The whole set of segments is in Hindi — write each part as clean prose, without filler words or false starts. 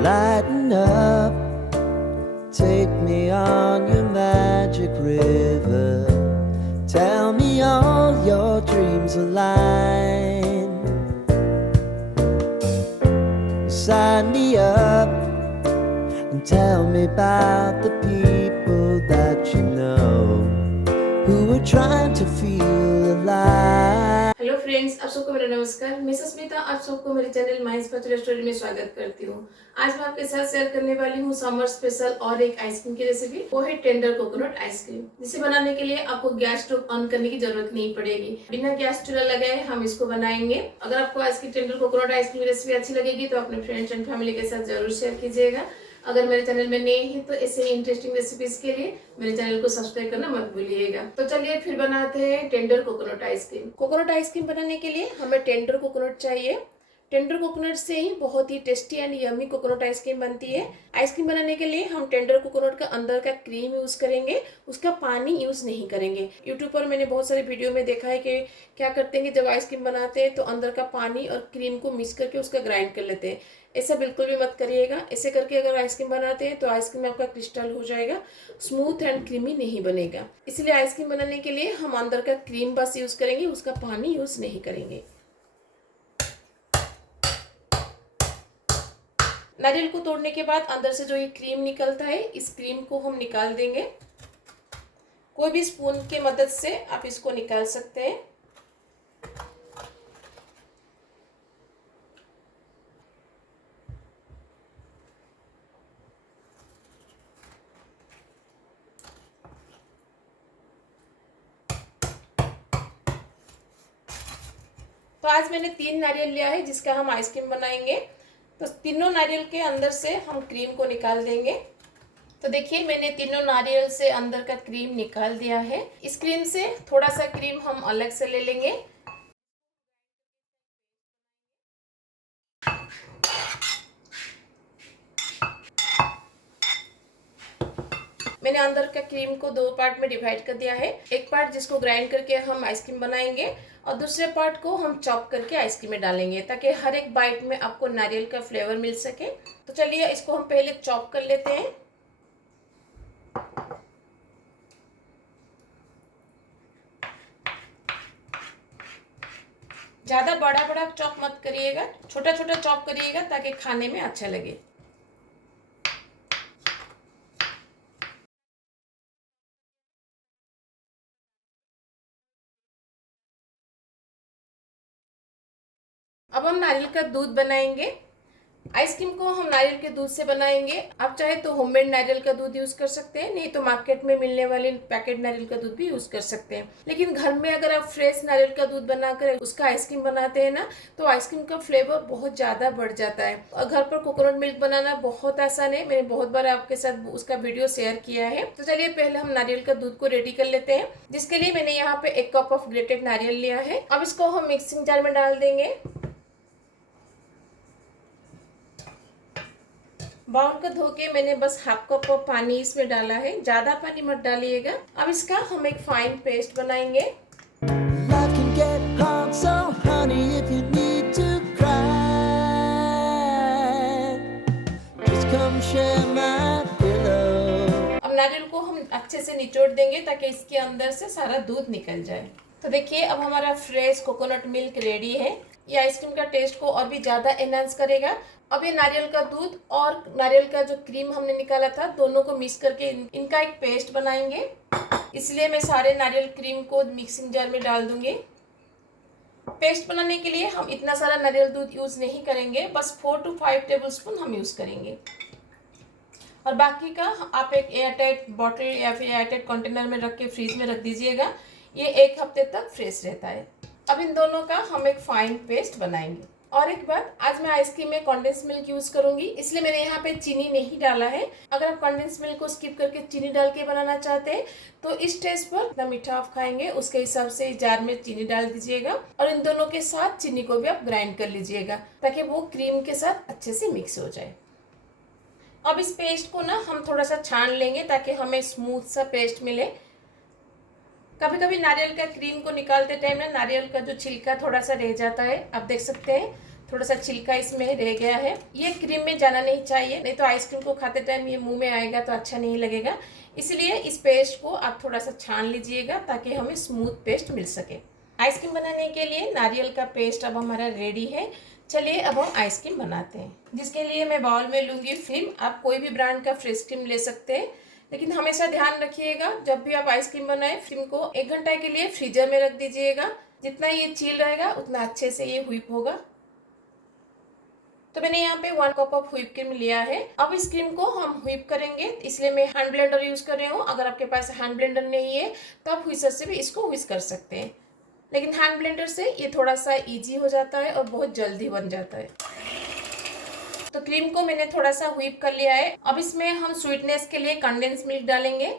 Lighten up, take me on your magic river. Tell me all your dreams align. Sign me up and tell me about the people that you know who are trying to feel alive. Hello friends, आप सबको मेरा नमस्कार। मैं सस्मिता आप सबको मेरे चैनल माइंस बचलर स्टोरी में स्वागत करती हूँ। आज मैं आपके साथ शेयर करने वाली हूँ समर स्पेशल और एक आइसक्रीम की रेसिपी। वो है टेंडर कोकोनट आइसक्रीम, जिसे बनाने के लिए आपको गैस स्टोव ऑन करने की जरूरत नहीं पड़ेगी। बिना गैस चूल्हा लगाए हम इसको बनाएंगे। अगर आपको आज की टेंडर कोकोनट आइसक्रीम रेसिपी अच्छी लगेगी तो अपने फ्रेंड्स एंड फैमिली के साथ जरूर शेयर कीजिएगा। अगर मेरे चैनल में नए हैं तो ऐसे इंटरेस्टिंग रेसिपीज के लिए मेरे चैनल को सब्सक्राइब करना मत भूलिएगा। तो चलिए फिर बनाते हैं tender coconut ice cream. Coconut ice cream बनाने के लिए हमें टेंडर कोकोनट चाहिए। टेंडर कोकोनट से ही बहुत ही tasty and yummy coconut ice cream बनती है। आइसक्रीम बनाने के लिए हम टेंडर कोकोनट का अंदर का क्रीम यूज करेंगे, उसका पानी यूज नहीं करेंगे। यूट्यूब पर मैंने बहुत सारे वीडियो में देखा है कि क्या करते हैं कि जब आइसक्रीम बनाते हैं तो अंदर का पानी और क्रीम को मिक्स करके उसका ग्राइंड कर लेते हैं। ऐसा बिल्कुल भी मत करिएगा। ऐसे करके अगर आइसक्रीम बनाते हैं तो आइसक्रीम आपका क्रिस्टल हो जाएगा, स्मूथ एंड क्रीमी नहीं बनेगा। इसलिए आइसक्रीम बनाने के लिए हम अंदर का क्रीम बस यूज करेंगे, उसका पानी यूज नहीं करेंगे। नारियल को तोड़ने के बाद अंदर से जो ये क्रीम निकलता है, इस क्रीम को हम निकाल देंगे। कोई भी स्पून के मदद से आप इसको निकाल सकते हैं। तो आज मैंने 3 नारियल लिया है जिसका हम आइसक्रीम बनाएंगे। तो तीनों नारियल के अंदर से हम क्रीम को निकाल देंगे। तो देखिए मैंने तीनों नारियल से अंदर का क्रीम निकाल दिया है। इस क्रीम से थोड़ा सा क्रीम हम अलग से ले लेंगे। मैंने अंदर का क्रीम को 2 पार्ट में डिवाइड कर दिया है। एक पार्ट जिसको ग्राइंड करके हम आइसक्रीम बनाएंगे और दूसरे पार्ट को हम चॉप करके आइसक्रीम में डालेंगे, ताकि हर एक बाइट में आपको नारियल का फ्लेवर मिल सके। तो चलिए इसको हम पहले चॉप कर लेते हैं। ज़्यादा बड़ा बड़ा चॉप मत करिएगा, छोटा छोटा चॉप करिएगा ताकि खाने में अच्छा लगे। अब हम नारियल का दूध बनाएंगे। आइसक्रीम को हम नारियल के दूध से बनाएंगे। आप चाहे तो होममेड नारियल का दूध यूज कर सकते हैं, नहीं तो मार्केट में मिलने वाले पैकेट नारियल का दूध भी यूज कर सकते हैं। लेकिन घर में अगर आप फ्रेश नारियल का दूध बनाकर उसका आइसक्रीम बनाते हैं ना, तो आइसक्रीम का फ्लेवर बहुत ज्यादा बढ़ जाता है। और घर पर कोकोनट मिल्क बनाना बहुत आसान है, मैंने बहुत बार आपके साथ उसका वीडियो शेयर किया है। तो चलिए पहले हम नारियल का दूध को रेडी कर लेते हैं, जिसके लिए मैंने यहाँ पे 1 कप ऑफ ग्रेटेड नारियल लिया है। अब इसको हम मिक्सिंग जार में डाल देंगे। बाउल को धो के मैंने बस 1/2 कप ऑफ पानी इसमें डाला है, ज्यादा पानी मत डालिएगा। अब इसका हम एक फाइन पेस्ट बनाएंगे। अब नारियल को हम अच्छे से निचोड़ देंगे ताकि इसके अंदर से सारा दूध निकल जाए। तो देखिए अब हमारा फ्रेश कोकोनट मिल्क रेडी है। ये आइसक्रीम का टेस्ट को और भी ज़्यादा एनहांस करेगा। अब ये नारियल का दूध और नारियल का जो क्रीम हमने निकाला था, दोनों को मिक्स करके इनका एक पेस्ट बनाएंगे। इसलिए मैं सारे नारियल क्रीम को मिक्सिंग जार में डाल दूंगी। पेस्ट बनाने के लिए हम इतना सारा नारियल दूध यूज नहीं करेंगे, बस 4 to 5 टेबलस्पून हम यूज करेंगे। और बाकी का आप एक एयरटाइट बॉटल या फिर एयरटाइट कंटेनर में रख के फ्रीज में रख दीजिएगा। ये 1 हफ्ते तक फ्रेश रहता है। अब इन दोनों का हम एक फाइन पेस्ट बनाएंगे। और एक बात, आज मैं आइसक्रीम में कंडेंस मिल्क यूज करूंगी, इसलिए मैंने यहाँ पे चीनी नहीं डाला है। अगर आप कंडेंस मिल्क को स्किप करके चीनी डाल के बनाना चाहते हैं तो इस स्टेज पर जितना मीठा आप खाएंगे उसके हिसाब से जार में चीनी डाल दीजिएगा। और इन दोनों के साथ चीनी को भी आप ग्राइंड कर लीजिएगा ताकि वो क्रीम के साथ अच्छे से मिक्स हो जाए। अब इस पेस्ट को ना हम थोड़ा सा छान लेंगे ताकि हमें स्मूथ सा पेस्ट मिले। कभी कभी नारियल का क्रीम को निकालते टाइम ना नारियल का जो छिलका थोड़ा सा रह जाता है, आप देख सकते हैं। थोड़ा सा छिलका इसमें रह गया है। ये क्रीम में जाना नहीं चाहिए, नहीं तो आइसक्रीम को खाते टाइम ये मुंह में आएगा तो अच्छा नहीं लगेगा। इसलिए इस पेस्ट को आप थोड़ा सा छान लीजिएगा ताकि हमें स्मूथ पेस्ट मिल सके। आइसक्रीम बनाने के लिए नारियल का पेस्ट अब हमारा रेडी है। चलिए अब हम आइसक्रीम बनाते हैं। जिसके लिए मैं बाउल में लूँगी क्रीम। आप कोई भी ब्रांड का फ्रेश क्रीम ले सकते हैं, लेकिन हमेशा ध्यान रखिएगा जब भी आप आइसक्रीम बनाएं क्रीम को 1 घंटा के लिए फ्रीजर में रख दीजिएगा। जितना ये चिल रहेगा उतना अच्छे से ये व्हिप होगा। तो मैंने यहाँ पे 1 कप ऑफ व्हिप क्रीम लिया है। अब इस क्रीम को हम व्हिप करेंगे, इसलिए मैं हैंड ब्लेंडर यूज कर रही हूँ। अगर आपके पास हैंड ब्लेंडर नहीं है तो आप व्हिस्कर से भी इसको व्हिस्क कर सकते हैं, लेकिन हैंड ब्लेंडर से ये थोड़ा सा इजी हो जाता है और बहुत जल्दी बन जाता है। तो क्रीम को मैंने थोड़ा सा व्हिप कर लिया है। अब इसमें हम स्वीटनेस के लिए कंडेंस मिल्क डालेंगे।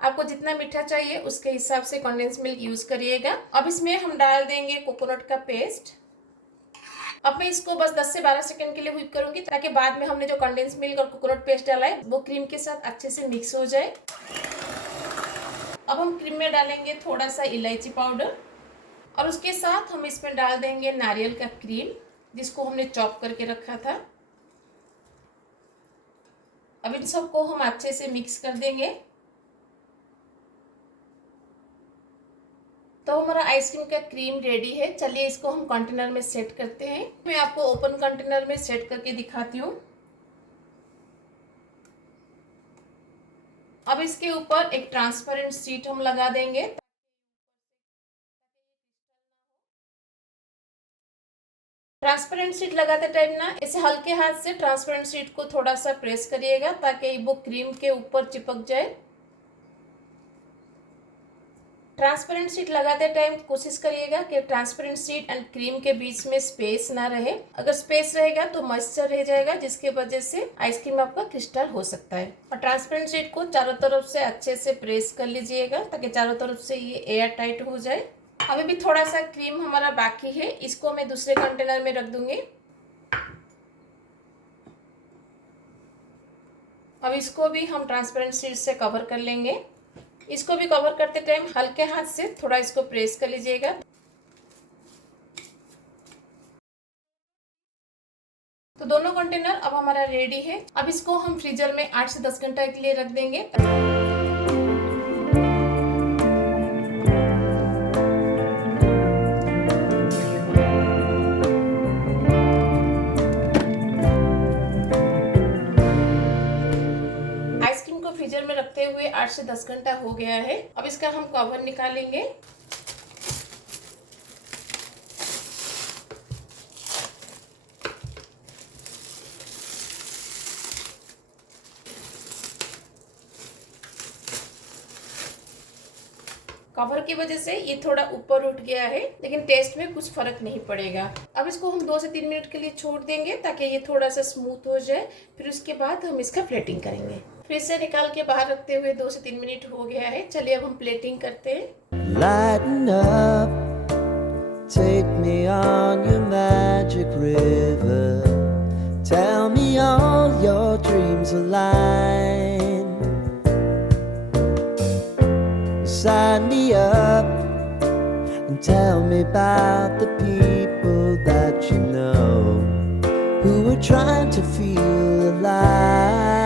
आपको जितना मीठा चाहिए उसके हिसाब से कंडेंस मिल्क यूज करिएगा। अब इसमें हम डाल देंगे कोकोनट का पेस्ट। अब मैं इसको बस 10 से 12 सेकंड के लिए व्हिप करूंगी ताकि बाद में हमने जो कंडेंस मिल्क और कोकोनट पेस्ट डाला है वो क्रीम के साथ अच्छे से मिक्स हो जाए। अब हम क्रीम में डालेंगे थोड़ा सा इलायची पाउडर और उसके साथ हम इसमें डाल देंगे नारियल का क्रीम जिसको हमने चॉप करके रखा था। अब इन सबको हम अच्छे से मिक्स कर देंगे। तो हमारा आइसक्रीम का क्रीम रेडी है। चलिए इसको हम कंटेनर में सेट करते हैं। मैं आपको ओपन कंटेनर में सेट करके दिखाती हूँ। अब इसके ऊपर एक ट्रांसपेरेंट शीट हम लगा देंगे। ट्रांसपेरेंट शीट लगाते टाइम ना ऐसे हल्के हाथ से ट्रांसपेरेंट शीट को थोड़ा सा प्रेस करिएगा ताकि वो क्रीम के ऊपर चिपक जाए। ट्रांसपेरेंट शीट लगाते टाइम कोशिश करिएगा कि ट्रांसपेरेंट शीट एंड क्रीम के बीच में स्पेस ना रहे। अगर स्पेस रहेगा तो मॉइस्चर रह जाएगा जिसकी वजह से आइसक्रीम आपका क्रिस्टल हो सकता है। और ट्रांसपेरेंट शीट को चारों तरफ से अच्छे से प्रेस कर लीजिएगा ताकि चारों तरफ से ये एयर टाइट हो जाए। अभी भी थोड़ा सा क्रीम हमारा बाकी है, इसको मैं दूसरे कंटेनर में रख दूंगी। अब इसको भी हम ट्रांसपेरेंट शीट से कवर कर लेंगे। इसको भी कवर करते टाइम हल्के हाथ से थोड़ा इसको प्रेस कर लीजिएगा। तो दोनों कंटेनर अब हमारा रेडी है। अब इसको हम फ्रीजर में 8 से 10 घंटा के लिए रख देंगे। फ्रीजर में रखते हुए 8 से 10 घंटा हो गया है। अब इसका हम कवर निकालेंगे। कवर की वजह से ये थोड़ा ऊपर उठ गया है, लेकिन टेस्ट में कुछ फर्क नहीं पड़ेगा। अब इसको हम 2 से 3 मिनट के लिए छोड़ देंगे ताकि ये थोड़ा सा स्मूथ हो जाए। फिर उसके बाद हम इसका प्लेटिंग करेंगे। फ्रिज से निकाल के बाहर रखते हुए 2 से 3 मिनट हो गया है। चलिए अब हम प्लेटिंग करते हैं। Lighten up, take me on your magic river. Tell me all your dreams align. Sign me up and tell me about the people that you know who are trying to feel alive.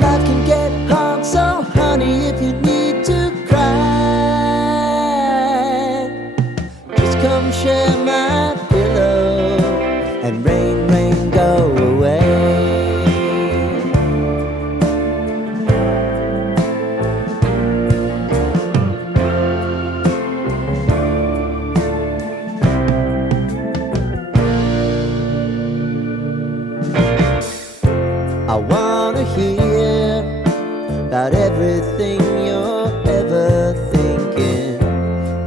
Life can get hard, so honey, if you need to cry, just come share my pillow and rain, rain, go away. I wanna hear about everything you're ever thinking.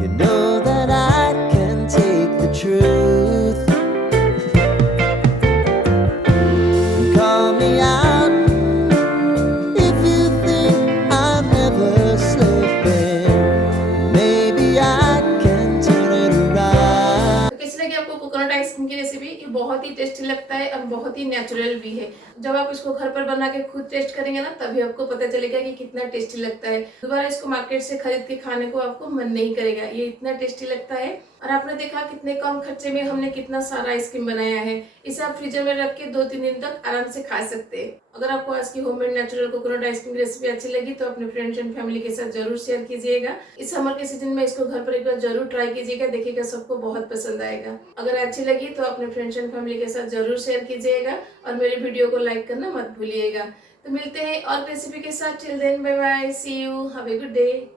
You know that I can take the truth. Call me out if you think I'm never slipping. Maybe I can turn it around. तो कैसी लगी आपको कोकोनट आइसक्रीम की रेसिपी? ये बहुत ही टेस्टी टेस्टी लगता है और बहुत ही नेचुरल भी है। जब आप इसको घर पर बना के खुद टेस्ट करेंगे ना, तभी आपको पता चलेगा कि कितना टेस्टी लगता है। दोबारा इसको मार्केट से खरीद के खाने को आपको मन नहीं करेगा, ये इतना टेस्टी लगता है। और आपने देखा कितने कम खर्चे में हमने कितना सारा आइसक्रीम बनाया है। इसे आप फ्रीजर में रख के 2-3 दिन तक आराम से खा सकते हैं। अगर आपको आज की होममेड नेचुरल कोकोनट आइसक्रीम की रेसिपी अच्छी लगी तो अपने फ्रेंड्स एंड फैमिली के साथ जरूर शेयर कीजिएगा। इस समर के सीजन में इसको घर पर एक बार जरूर ट्राई कीजिएगा, देखिएगा सबको बहुत पसंद आएगा। अगर अच्छी लगी तो अपने फ्रेंड्स एंड फैमिली के साथ जरूर शेयर कीजिएगा और मेरी वीडियो को लाइक करना मत भूलिएगा। तो मिलते हैं और रेसिपी के साथ। Till then bye bye, see you, have a good day.